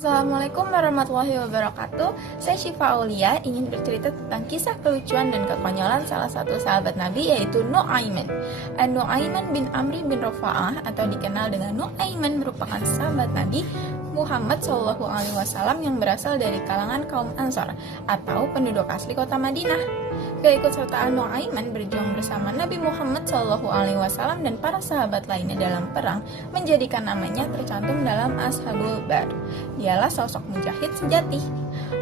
Assalamualaikum warahmatullahi wabarakatuh. Saya Syifa Aulia ingin bercerita tentang kisah kelucuan dan kekonyolan salah satu sahabat Nabi, yaitu Nu'aiman. Nu'aiman bin Amri bin Rafa'ah atau dikenal dengan Nu'aiman merupakan sahabat Nabi Muhammad SAW yang berasal dari kalangan kaum Ansar atau penduduk asli kota Madinah. Keikutsertaan Nu'aiman berjuang bersama Nabi Muhammad SAW dan para sahabat lainnya dalam perang menjadikan namanya tercantum dalam Ashabul Bar. Dialah sosok mujahid sejati.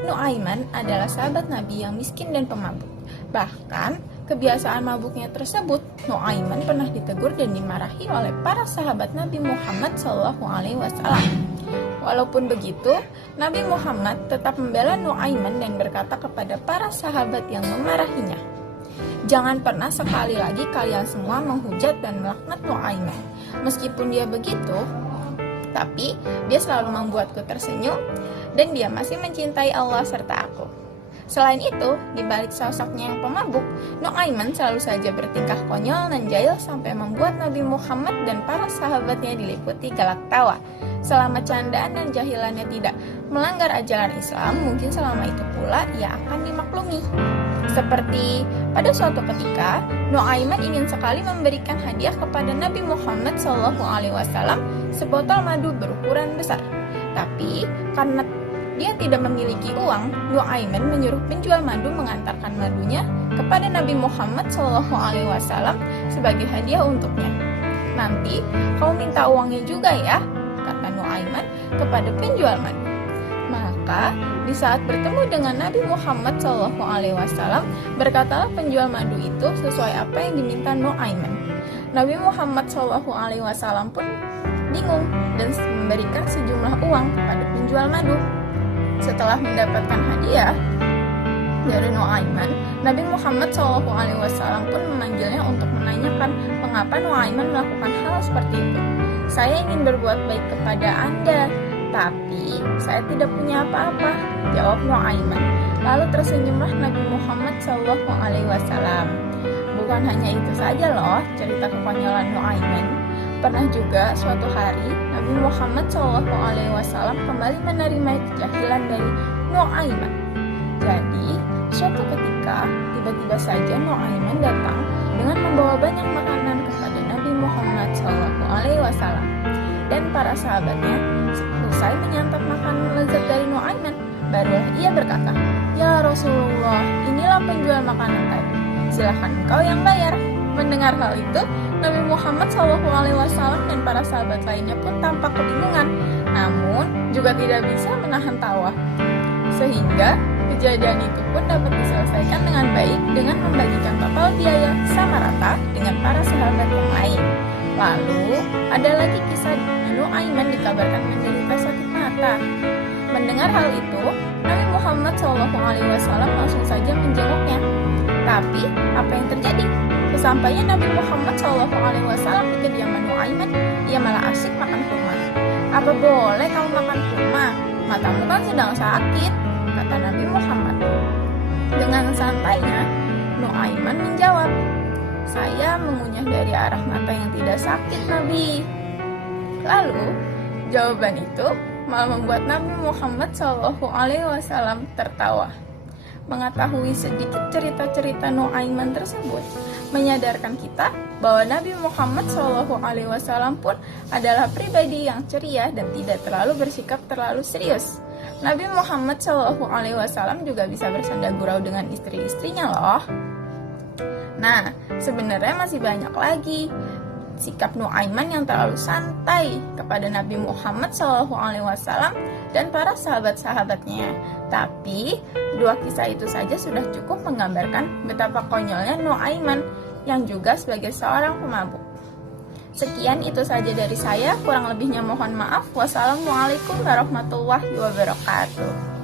Nu'aiman adalah sahabat Nabi yang miskin dan pemabuk. Bahkan kebiasaan mabuknya tersebut, Nu'aiman pernah ditegur dan dimarahi oleh para sahabat Nabi Muhammad SAW. Walaupun begitu, Nabi Muhammad tetap membela Nu'aiman dan berkata kepada para sahabat yang memarahinya, "Jangan pernah sekali lagi kalian semua menghujat dan melaknat Nu'aiman. Meskipun dia begitu, tapi dia selalu membuatku tersenyum dan dia masih mencintai Allah serta aku." Selain itu, di balik sosoknya yang pemabuk, Nu'aiman selalu saja bertingkah konyol dan jahil sampai membuat Nabi Muhammad dan para sahabatnya diliputi galak tawa. Selama candaan dan jahilannya tidak melanggar ajaran Islam, mungkin selama itu pula ia akan dimaklumi. Seperti pada suatu ketika, Nu'aiman ingin sekali memberikan hadiah kepada Nabi Muhammad SAW sebotol madu berukuran besar. Tapi karena dia tidak memiliki uang, Nu'aiman menyuruh penjual madu mengantarkan madunya kepada Nabi Muhammad SAW sebagai hadiah untuknya. "Nanti kau minta uangnya juga ya," kata Nu'aiman kepada penjual madu. Maka di saat bertemu dengan Nabi Muhammad SAW, berkatalah penjual madu itu sesuai apa yang diminta Nu'aiman. Nabi Muhammad SAW pun bingung dan memberikan sejumlah uang kepada penjual madu. Setelah mendapatkan hadiah dari Nu'aiman, Nabi Muhammad SAW pun memanggilnya untuk menanyakan mengapa Nu'aiman melakukan hal seperti itu. "Saya ingin berbuat baik kepada Anda, tapi saya tidak punya apa-apa," jawab Nu'aiman. Lalu tersenyumlah Nabi Muhammad SAW. Bukan hanya itu saja loh cerita kekonyolan Nu'aiman. Pernah juga suatu hari Nabi Muhammad SAW kembali menerima kejahilan dari Nu'aiman. Jadi suatu ketika tiba-tiba saja Nu'aiman datang dengan membawa banyak makanan kepada Nabi Muhammad SAW. Dan para sahabatnya selesai menyantap makanan lezat dari Nu'aiman, barulah ia berkata, "Ya Rasulullah, inilah penjual makanan tadi. Silahkan engkau yang bayar." Mendengar hal itu, Nabi Muhammad SAW dan para sahabat lainnya pun tampak kebingungan, namun juga tidak bisa menahan tawa. Sehingga kejadian itu pun dapat diselesaikan dengan baik dengan membagikan total biaya sama rata dengan para sahabat yang lain. Lalu ada lagi kisah Nu'aiman dikabarkan menderita sakit mata. Mendengar hal itu, Nabi Muhammad SAW langsung saja menjenguknya. Tapi apa yang terjadi? Sesampainya Nabi Muhammad SAW di kediaman Nu'aiman, ia malah asik makan kurma. "Apa boleh kamu makan kurma? Matamu kan sedang sakit," kata Nabi Muhammad. Dengan santainya, Nu'aiman menjawab, "Saya mengunyah dari arah mata yang tidak sakit, Nabi." Lalu, jawaban itu malah membuat Nabi Muhammad SAW tertawa. Mengetahui sedikit cerita-cerita Nu'aiman tersebut menyadarkan kita bahwa Nabi Muhammad SAW pun adalah pribadi yang ceria dan tidak terlalu bersikap terlalu serius. Nabi Muhammad SAW juga bisa bersanda gurau dengan istri-istrinya loh. Nah, sebenarnya masih banyak lagi sikap Nu'aiman yang terlalu santai kepada Nabi Muhammad SAW dan para sahabat-sahabatnya. Tapi dua kisah itu saja sudah cukup menggambarkan betapa konyolnya Nu'aiman yang juga sebagai seorang pemabuk. Sekian itu saja dari saya, kurang lebihnya mohon maaf. Wassalamualaikum warahmatullahi wabarakatuh.